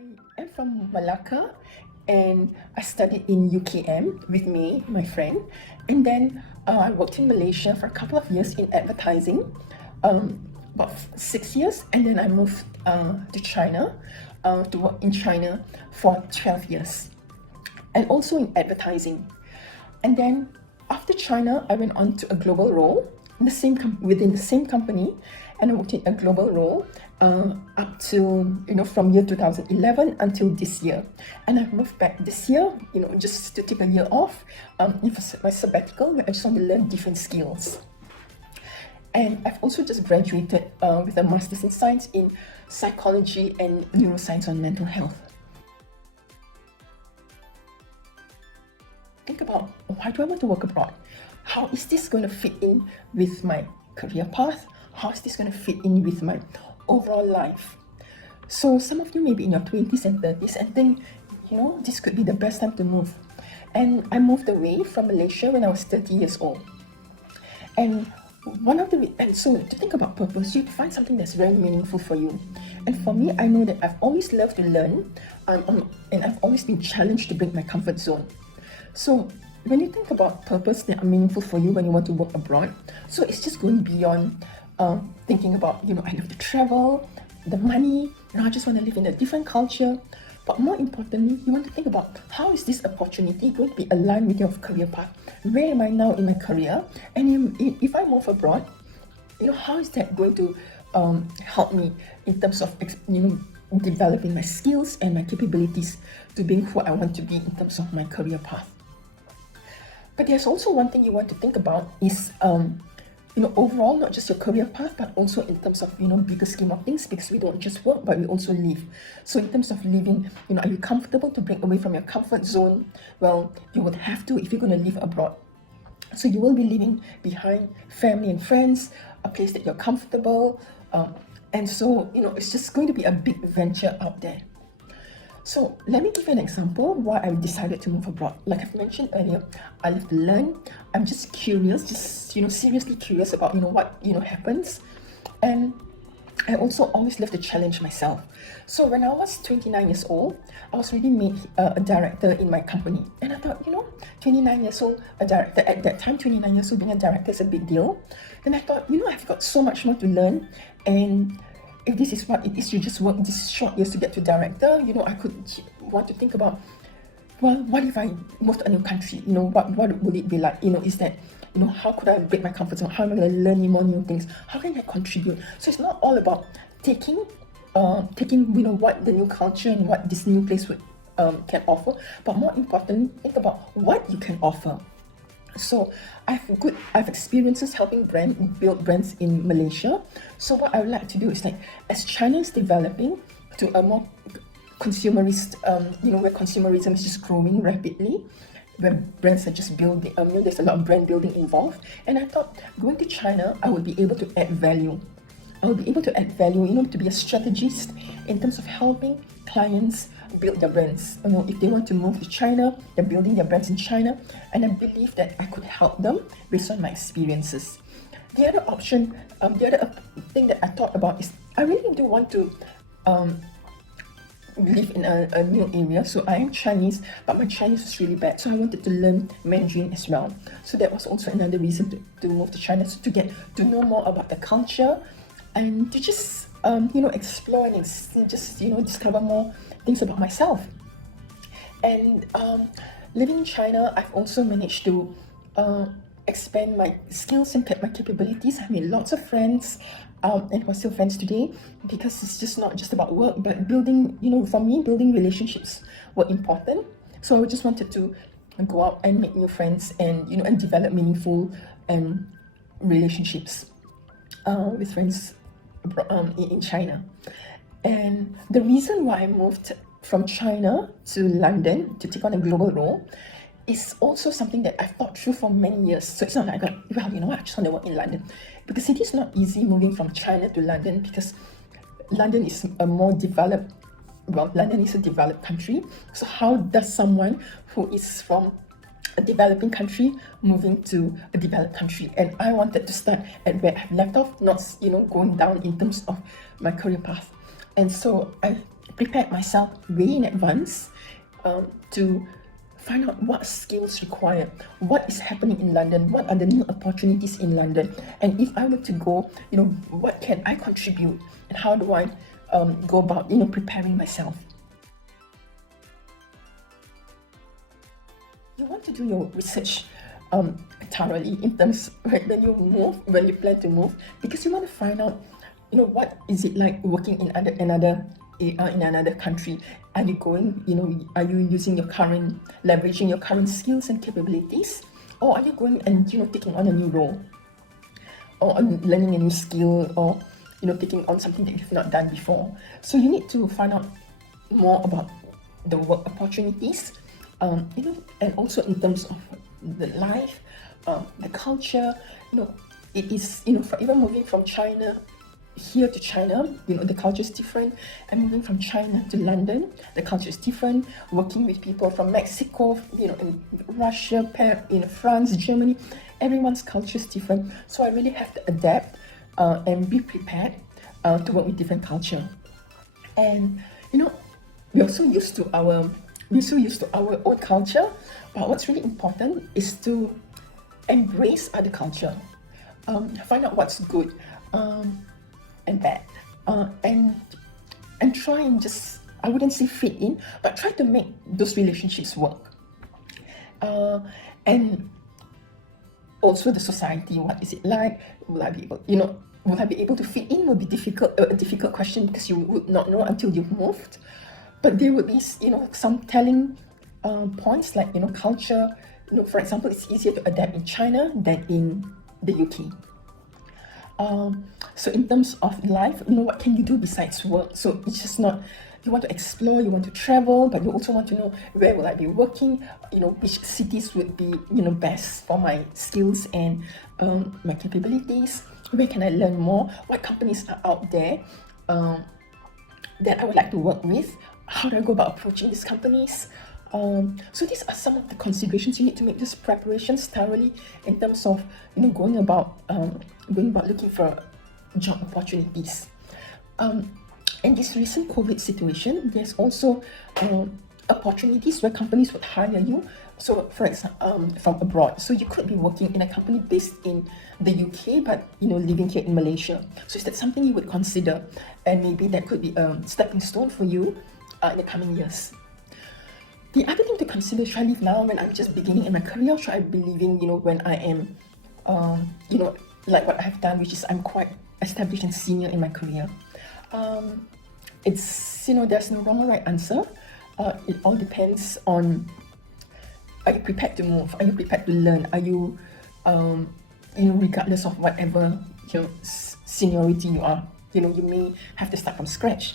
I am from Malacca and I studied in UKM with me, my friend. And then I worked in Malaysia for a couple of years in advertising, about 6 years. And then I moved to China to work in China for 12 years and also in advertising. And then after China, I went on to a global role in the within the same company, and I worked in a global role up to from year 2011 until this year. And I've moved back this year, just to take a year off for my sabbatical, where I just want to learn different skills. And I've also just graduated with a master's in science in psychology and neuroscience on mental health. Think about, why do I want to work abroad? How is this going to fit in with my career path? How is this going to fit in with my overall life? So some of you may be in your 20s and 30s and think, this could be the best time to move. And I moved away from Malaysia when I was 30 years old. And so to think about purpose, you find something that's very meaningful for you. And for me, I know that I've always loved to learn, and I've always been challenged to break my comfort zone. So when you think about purpose that are meaningful for you when you want to work abroad, so it's just going beyond thinking about, I love to travel, the money, I just want to live in a different culture. But more importantly, you want to think about, how is this opportunity going to be aligned with your career path? Where am I now in my career? And if I move abroad, how is that going to help me in terms of developing my skills and my capabilities to being who I want to be in terms of my career path? But there's also one thing you want to think about is overall, not just your career path, but also in terms of, bigger scheme of things, because we don't just work, but we also live. So in terms of living, are you comfortable to break away from your comfort zone? Well, you would have to if you're going to live abroad. So you will be leaving behind family and friends, a place that you're comfortable. And so, it's just going to be a big venture out there. So let me give you an example why I decided to move abroad. Like I've mentioned earlier, I love to learn. I'm just curious, seriously curious about, what, happens. And I also always love to challenge myself. So when I was 29 years old, I was already made a director in my company. And I thought, 29 years old, a director. At that time, 29 years old, being a director is a big deal. Then I thought, I've got so much more to learn. And if this is what it is, you just work this short years to get to director, I could want to think about, well, what if I move to a new country? What would it be like? Is that, how could I break my comfort zone? How am I going to learn more new things? How can I contribute? So it's not all about taking, what the new culture and what this new place would can offer, but more importantly, think about what you can offer. So I've experiences helping build brands in Malaysia. So what I would like to do is, as China is developing to a more consumerist, where consumerism is just growing rapidly, where brands are just building, there's a lot of brand building involved. And I thought, going to China, I would be able to add value. I will be able to add value, to be a strategist in terms of helping clients build their brands. If they want to move to China, they're building their brands in China, and I believe that I could help them based on my experiences. The other option, the other thing that I thought about is, I really do want to live in a new area. So I am Chinese, but my Chinese is really bad, so I wanted to learn Mandarin as well. So that was also another reason to move to China, so to get to know more about the culture and to just explore and just discover more things about myself. And living in China, I've also managed to expand my skills and my capabilities. I've made lots of friends, and we're still friends today, because it's just not just about work, but building, for me, building relationships were important. So I just wanted to go out and make new friends and, and develop meaningful relationships with friends in China. And the reason why I moved from China to London to take on a global role is also something that I've thought through for many years. So it's not like, I just want to work in London. Because it is not easy moving from China to London, because London is London is a developed country. So how does someone who is from a developing country moving to a developed country? And I wanted to start at where I've left off, not going down in terms of my career path. And so I prepared myself way in advance to find out what skills required, what is happening in London, what are the new opportunities in London, and if I were to go, what can I contribute, and how do I go about, preparing myself. You want to do your research thoroughly in terms, right, when you plan to move, because you want to find out, what is it like working in another country. Are you going, are you using leveraging your current skills and capabilities, or are you going and taking on a new role, or learning a new skill, or taking on something that you've not done before? So you need to find out more about the work opportunities, and also in terms of the life, the culture. It is, for even moving from China here to China, the culture is different, and moving from China to London, the culture is different. Working with people from Mexico, in Russia, France, Germany, everyone's culture is different. So I really have to adapt and be prepared to work with different culture. And we're so used to our own culture, but what's really important is to embrace other culture, find out what's good and bad, and try and just, I wouldn't say fit in, but try to make those relationships work. And also the society, what is it like? Will I be able to fit in? Will be a difficult question, because you would not know until you've moved. But there would be, some telling points, like, culture. For example, it's easier to adapt in China than in the UK. So in terms of life, what can you do besides work? So it's just not, you want to explore, you want to travel, but you also want to know, where will I be working? Which cities would be, best for my skills and my capabilities? Where can I learn more? What companies are out there that I would like to work with? How do I go about approaching these companies? So these are some of the considerations you need to make these preparations thoroughly in terms of going about looking for job opportunities. In this recent COVID situation, there's also opportunities where companies would hire you. So, for example, from abroad. So you could be working in a company based in the UK, but living here in Malaysia. So is that something you would consider? And maybe that could be a stepping stone for you in the coming years. The other thing to consider, should I leave now when I'm just beginning in my career, or should I be leaving, when I am, like what I have done, which is I'm quite established and senior in my career? It's, there's no wrong or right answer. It all depends on, are you prepared to move? Are you prepared to learn? Are you, regardless of whatever seniority you are, you may have to start from scratch.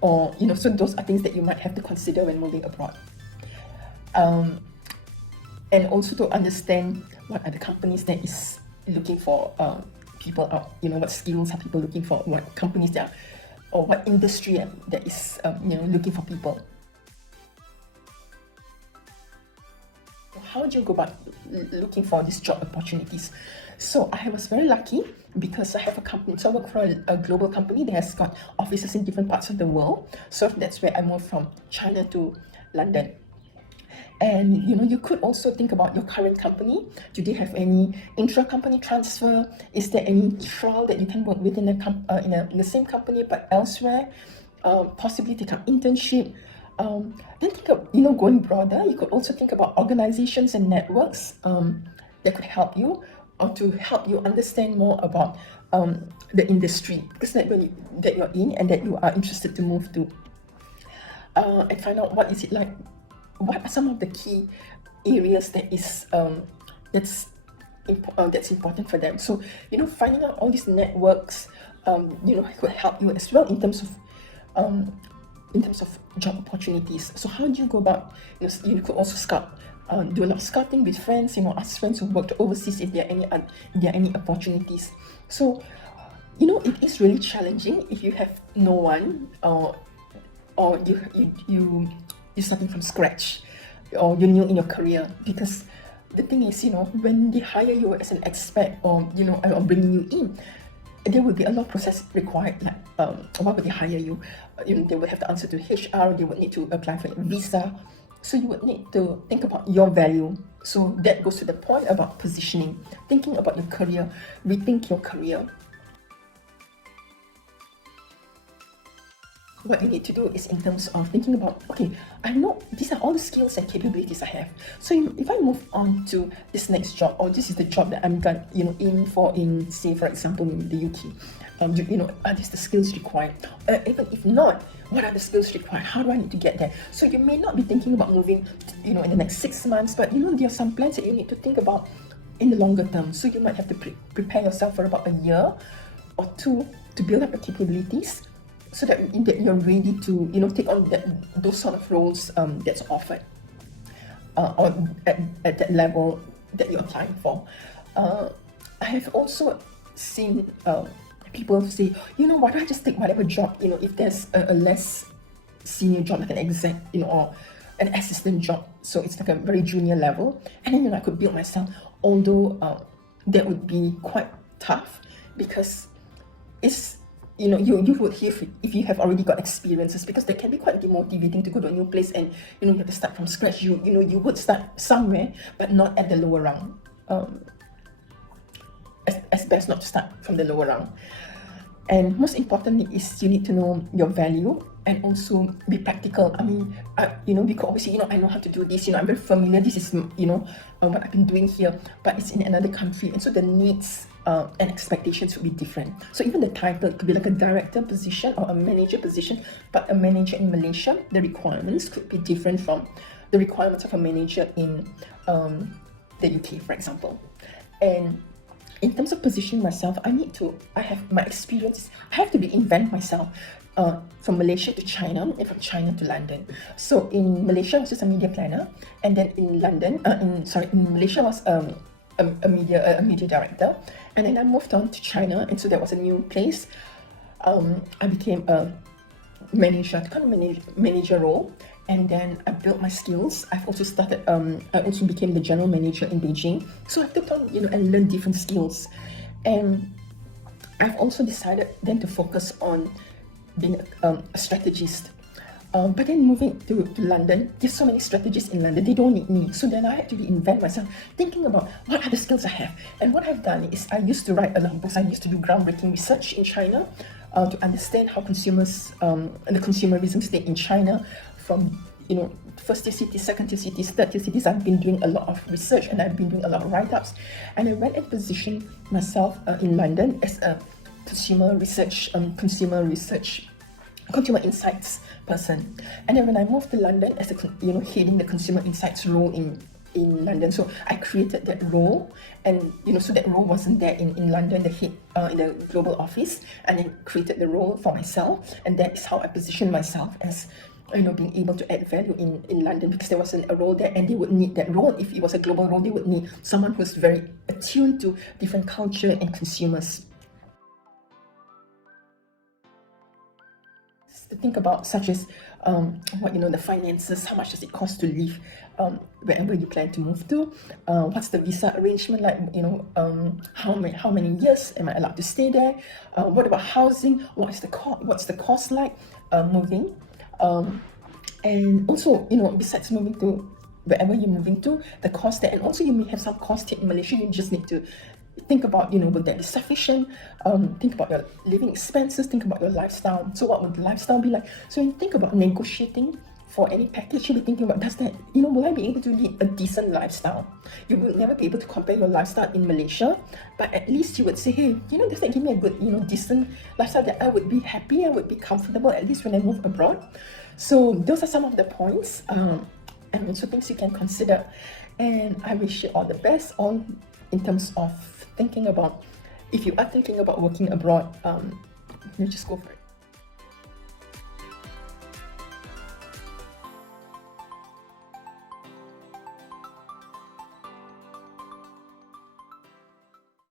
Or, so those are things that you might have to consider when moving abroad. And also to understand what are the companies that is looking for people out, what skills are people looking for, what companies there are, or what industry that is, looking for people. How do you go about looking for these job opportunities? So I was very lucky because I have a company. So I work for a global company that has got offices in different parts of the world. So that's where I moved from China to London. And you could also think about your current company. Do they have any intra-company transfer? Is there any trial that you can work within in the same company but elsewhere? Possibly take up internship. Then think of going broader. You could also think about organizations and networks that could help you, or to help you understand more about the industry, because that you're in and that you are interested to move to, and find out what is it like. What are some of the key areas that is that's important for them? So finding out all these networks could help you as well in terms of job opportunities. So how do you go about? You could also scout, do a lot of scouting with friends. Ask friends who worked overseas if there are any opportunities. So it is really challenging if you have no one, or you're starting from scratch, or you're new in your career. Because the thing is, when they hire you as an expat, or bringing you in, there will be a lot of process required, like why would they hire you? They would have to answer to HR, they would need to apply for a visa. So you would need to think about your value. So that goes to the point about positioning, thinking about your career, rethink your career. What you need to do is in terms of thinking about, okay, I know these are all the skills and capabilities I have. So if I move on to this next job, or this is the job that I'm going, aiming for in, say, for example, in the UK, are these the skills required? Even if not, what are the skills required? How do I need to get there? So you may not be thinking about moving, in the next 6 months, but there are some plans that you need to think about in the longer term. So you might have to prepare yourself for about a year or two to build up your capabilities, so that you're ready to take on those sort of roles that's offered or at that level that you're applying for. I have also seen people say, why don't I just take whatever job, if there's a less senior job, like an exec, or an assistant job, so it's like a very junior level, and then I could build myself, although that would be quite tough, because it's you would hear if you have already got experiences, because they can be quite demotivating to go to a new place and you have to start from scratch. You would start somewhere, but not at the lower round. As best not to start from the lower round. And most importantly is you need to know your value and also be practical. I mean, we could always say, I know how to do this, I'm very familiar, this is, what I've been doing here, but it's in another country, and so the needs and expectations would be different. So even the title could be like a director position or a manager position, but a manager in Malaysia, the requirements could be different from the requirements of a manager in the UK, for example. And in terms of positioning myself, I have my experience, I have to reinvent myself from Malaysia to China and from China to London. So in Malaysia, I was just a media planner, and then in Malaysia, I was a media director, and then I moved on to China, and so that was a new place. I became a manager, manager role, and then I built my skills. I've also started, I also became the general manager in Beijing. So I've took on, and learned different skills. And I've also decided then to focus on being a strategist. But then moving to London, there's so many strategists in London, they don't need me. So then I had to reinvent myself, thinking about what are the skills I have. And what I've done is I used to write a lot of books. I used to do groundbreaking research in China to understand how consumers, and the consumerism state in China, from first-tier cities, second-tier cities, third-tier cities. I've been doing a lot of research, and I've been doing a lot of write-ups. And I went and positioned myself in London as a consumer insights person. And then when I moved to London as heading the consumer insights role in London, so I created that role, and so that role wasn't there in London, the head in the global office, and then created the role for myself, and that is how I positioned myself as being able to add value in London, because there wasn't a role there, and they would need that role. If it was a global role, they would need someone who's very attuned to different culture and consumers. To think about, such as the finances, how much does it cost to live wherever you plan to move to, what's the visa arrangement like, how many years am I allowed to stay there, what about housing, what's the cost like moving, and also besides moving to wherever you're moving to, the cost there, and also you may have some cost here in Malaysia. You just need to think about, will that be sufficient? Think about your living expenses, think about your lifestyle. So what would the lifestyle be like? So when you think about negotiating for any package, you'll be thinking about, does that, will I be able to lead a decent lifestyle? You will never be able to compare your lifestyle in Malaysia, but at least you would say, hey, does that give me a good, decent lifestyle that I would be happy, I would be comfortable, at least when I move abroad? So those are some of the points, and also things you can consider. And I wish you all the best in terms of thinking about, if you are thinking about working abroad, you just go for it.